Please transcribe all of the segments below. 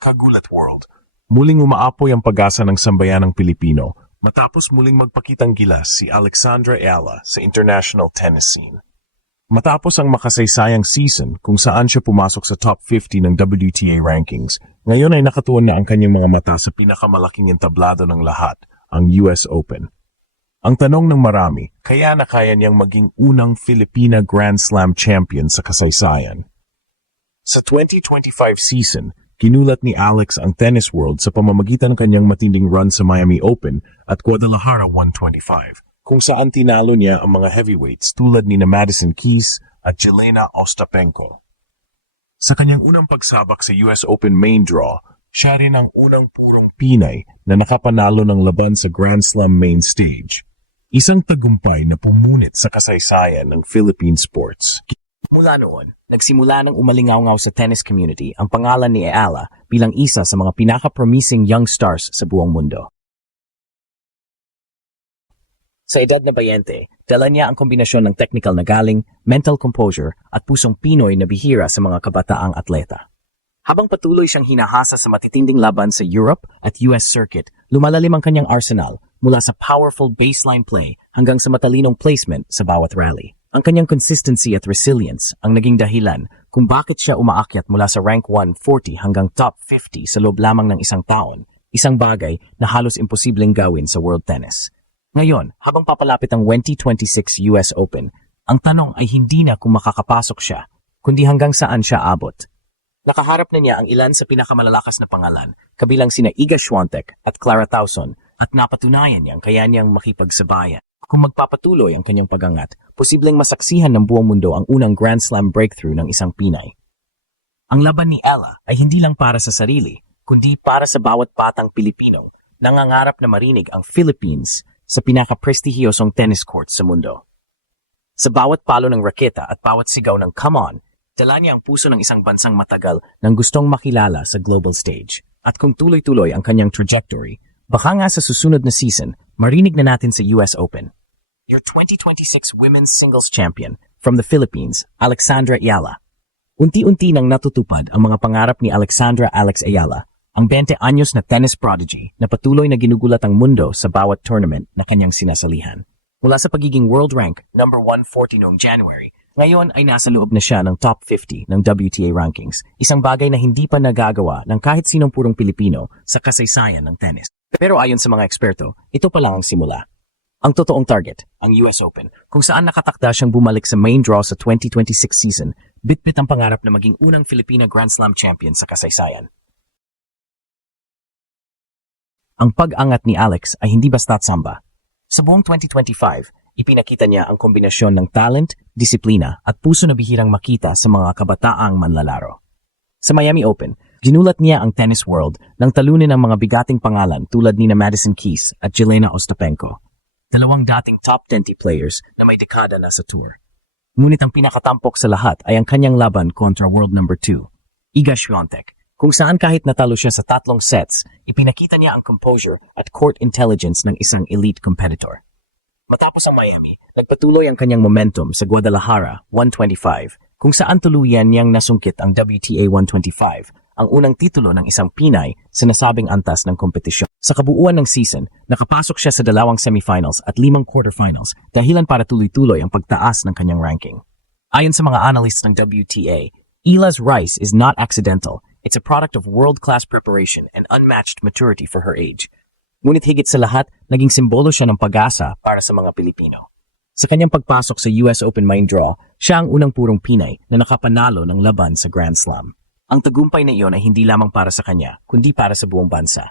Kagulat World. Muling umaapoy ang pag-asa ng sambayanang Pilipino matapos muling magpakitang gilas si Alexandra Ayala sa international tennis scene. Matapos ang makasaysayang season kung saan siya pumasok sa top 50 ng WTA rankings, ngayon ay nakatuon na ang kanyang mga mata sa pinakamalaking entablado ng lahat, ang US Open. Ang tanong ng marami, kaya na kaya niyang maging unang Filipina Grand Slam champion sa kasaysayan? Sa 2025 season, ginulat ni Alex ang tennis world sa pamamagitan ng kanyang matinding run sa Miami Open at Guadalajara 125, kung saan tinalo niya ang mga heavyweights tulad ni Madison Keys at Jelena Ostapenko. Sa kanyang unang pagsabak sa US Open main draw, siya rin ang unang purong Pinay na nakapanalo ng laban sa Grand Slam main stage. Isang tagumpay na pumunit sa kasaysayan ng Philippine sports. Mula noon, nagsimula ng umalingaw-ngaw sa tennis community ang pangalan ni Ayala bilang isa sa mga pinaka-promising young stars sa buong mundo. Sa edad na 20, dala niya ang kombinasyon ng technical na galing, mental composure at pusong Pinoy na bihira sa mga kabataang atleta. Habang patuloy siyang hinahasa sa matitinding laban sa Europe at US circuit, lumalalim ang kanyang arsenal mula sa powerful baseline play hanggang sa matalinong placement sa bawat rally. Ang kanyang consistency at resilience ang naging dahilan kung bakit siya umaakyat mula sa rank 140 hanggang top 50 sa loob lamang ng isang taon, isang bagay na halos imposibleng gawin sa world tennis. Ngayon, habang papalapit ang 2026 US Open, ang tanong ay hindi na kung makakapasok siya, kundi hanggang saan siya abot. Nakaharap na niya ang ilan sa pinakamalalakas na pangalan, kabilang sina Iga Swiatek at Clara Tauson, at napatunayan niyang kaya niyang makipagsabayan. Kung magpapatuloy ang kanyang pagangat, posibleng masaksihan ng buong mundo ang unang Grand Slam breakthrough ng isang Pinay. Ang laban ni Ella ay hindi lang para sa sarili, kundi para sa bawat batang Pilipino nangangarap na marinig ang Philippines sa pinaka-prestihiyosong tennis court sa mundo. Sa bawat palo ng raketa at bawat sigaw ng "Come on!", dala niya ang puso ng isang bansang matagal nang gustong makilala sa global stage. At kung tuloy-tuloy ang kanyang trajectory, baka nga sa susunod na season, marinig na natin sa US Open. Your 2026 Women's Singles Champion from the Philippines, Alexandra Ayala. Unti-unti nang natutupad ang mga pangarap ni Alexandra Alex Ayala, ang 20 anyos na tennis prodigy na patuloy na ginugulat ang mundo sa bawat tournament na kanyang sinasalihan. Mula sa pagiging world rank number 140 noong January, ngayon ay nasa loob na siya ng top 50 ng WTA rankings, isang bagay na hindi pa nagagawa ng kahit sinong purong Pilipino sa kasaysayan ng tennis. Pero ayon sa mga eksperto, ito pa lang ang simula. Ang totoong target, ang US Open, kung saan nakatakda siyang bumalik sa main draw sa 2026 season, bitbit ang pangarap na maging unang Filipina Grand Slam champion sa kasaysayan. Ang pag-angat ni Alex ay hindi basta't samba. Sa buong 2025, ipinakita niya ang kombinasyon ng talent, disiplina at puso na bihirang makita sa mga kabataang manlalaro. Sa Miami Open, ginulat niya ang tennis world nang talunin ang mga bigating pangalan tulad ni Madison Keys at Jelena Ostapenko, dalawang dating top 20 players na may dekada na sa tour. Ngunit ang pinakatampok sa lahat ay ang kanyang laban kontra world number 2, Iga Swiatek, kung saan kahit natalo siya sa 3 sets, ipinakita niya ang composure at court intelligence ng isang elite competitor. Matapos ang Miami, nagpatuloy ang kanyang momentum sa Guadalajara 125, kung saan tuluyan niyang nasungkit ang WTA 125, ang unang titulo ng isang Pinay sa nasabing antas ng kompetisyon. Sa kabuuan ng season, nakapasok siya sa 2 semifinals at 5 quarterfinals dahilan para tuloy-tuloy ang pagtaas ng kanyang ranking. Ayon sa mga analysts ng WTA, Ayala's rise is not accidental. It's a product of world-class preparation and unmatched maturity for her age. Ngunit higit sa lahat, naging simbolo siya ng pag-asa para sa mga Pilipino. Sa kanyang pagpasok sa US Open main draw, siya ang unang purong Pinay na nakapanalo ng laban sa Grand Slam. Ang tagumpay na iyon ay hindi lamang para sa kanya, kundi para sa buong bansa.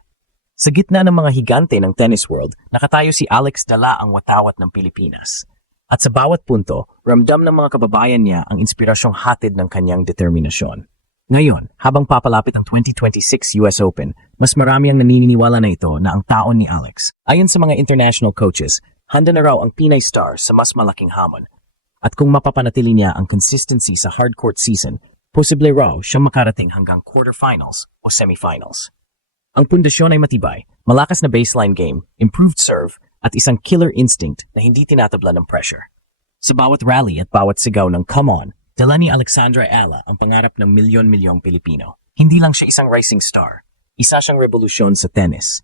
Sa gitna ng mga higante ng tennis world, nakatayo si Alex dala ang watawat ng Pilipinas. At sa bawat punto, ramdam ng mga kababayan niya ang inspirasyong hatid ng kanyang determinasyon. Ngayon, habang papalapit ang 2026 US Open, mas marami ang naniniwala na ito na ang taon ni Alex. Ayon sa mga international coaches, handa na raw ang Pinay star sa mas malaking hamon. At kung mapapanatili niya ang consistency sa hardcourt season, posible raw siyang makarating hanggang quarterfinals o semifinals. Ang pundasyon ay matibay, malakas na baseline game, improved serve, at isang killer instinct na hindi tinatabla ng pressure. Sa bawat rally at bawat sigaw ng "Come on!", dala ni Alexandra Ayala ang pangarap ng milyon-milyong Pilipino. Hindi lang siya isang rising star. Isa siyang revolusyon sa tennis.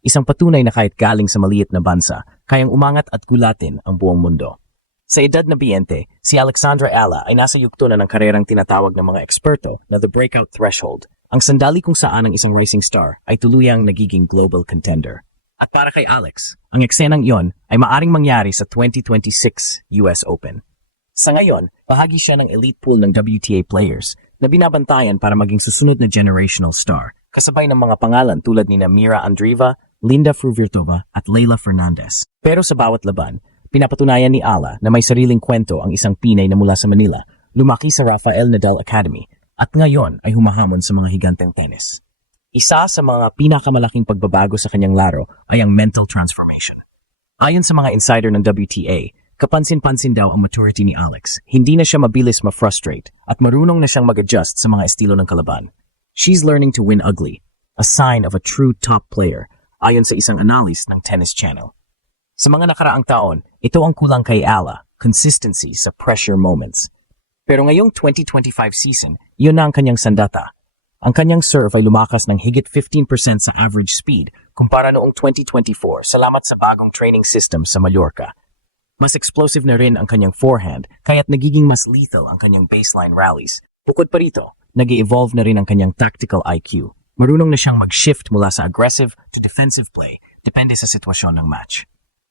Isang patunay na kahit galing sa maliit na bansa, kayang umangat at gulatin ang buong mundo. Sa edad na 20, si Alexandra Ala ay nasa yugto na ng karerang tinatawag ng mga eksperto na the breakout threshold, ang sandali kung saan ang isang rising star ay tuluyang nagiging global contender. At para kay Alex, ang eksenang iyon ay maaring mangyari sa 2026 US Open. Sa ngayon, bahagi siya ng elite pool ng WTA players na binabantayan para maging susunod na generational star, kasabay ng mga pangalan tulad ni Mira Andreeva, Linda Fruhvirtova at Leylah Fernandez. Pero sa bawat laban, pinapatunayan ni Ala na may sariling kwento ang isang Pinay na mula sa Manila, lumaki sa Rafael Nadal Academy at ngayon ay humahamon sa mga higanteng tennis. Isa sa mga pinakamalaking pagbabago sa kanyang laro ay ang mental transformation. Ayon sa mga insider ng WTA, kapansin-pansin daw ang maturity ni Alex. Hindi na siya mabilis ma-frustrate at marunong na siyang mag-adjust sa mga estilo ng kalaban. She's learning to win ugly, a sign of a true top player, ayon sa isang analyst ng Tennis Channel. Sa mga nakaraang taon, ito ang kulang kay Ala, consistency sa pressure moments. Pero ngayong 2025 season, yun na ang kanyang sandata. Ang kanyang serve ay lumakas ng higit 15% sa average speed kumpara noong 2024 salamat sa bagong training system sa Mallorca. Mas explosive na rin ang kanyang forehand kaya't nagiging mas lethal ang kanyang baseline rallies. Bukod pa rito, nag-evolve na rin ang kanyang tactical IQ. Marunong na siyang mag-shift mula sa aggressive to defensive play, depende sa sitwasyon ng match.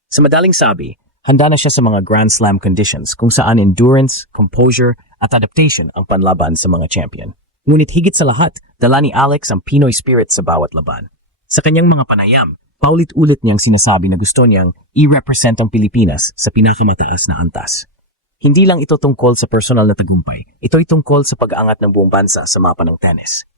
Sa madaling sabi, handa na siya sa mga Grand Slam conditions kung saan endurance, composure, at adaptation ang panlaban sa mga champion. Ngunit higit sa lahat, dala ni Alex ang Pinoy spirit sa bawat laban. Sa kanyang mga panayam, paulit-ulit niyang sinasabi na gusto niyang i-represent ang Pilipinas sa pinakamataas na antas. Hindi lang ito tungkol sa personal na tagumpay, ito'y tungkol sa pag-aangat ng buong bansa sa mapa ng tennis.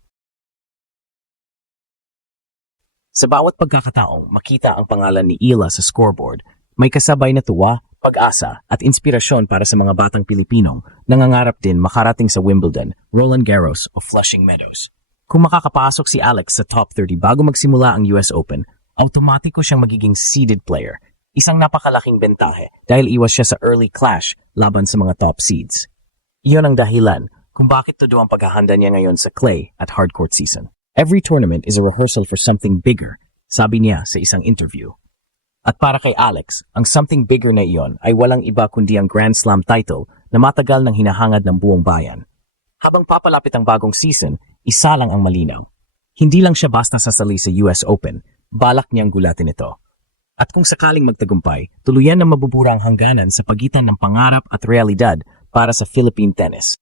Sa bawat pagkakataong makita ang pangalan ni Ila sa scoreboard, may kasabay na tuwa, pag-asa at inspirasyon para sa mga batang Pilipinong nangangarap din makarating sa Wimbledon, Roland Garros o Flushing Meadows. Kung makakapasok si Alex sa top 30 bago magsimula ang US Open, automatiko siyang magiging seeded player, isang napakalaking bentahe dahil iwas siya sa early clash laban sa mga top seeds. Iyon ang dahilan kung bakit todo ang paghahanda niya ngayon sa clay at hardcourt season. Every tournament is a rehearsal for something bigger, sabi niya sa isang interview. At para kay Alex, ang something bigger na iyon ay walang iba kundi ang Grand Slam title na matagal nang hinahangad ng buong bayan. Habang papalapit ang bagong season, isa lang ang malinaw. Hindi lang siya basta sasali sa US Open, balak niyang gulatin ito. At kung sakaling magtagumpay, tuluyan na mabubura ang hangganan sa pagitan ng pangarap at realidad para sa Philippine tennis.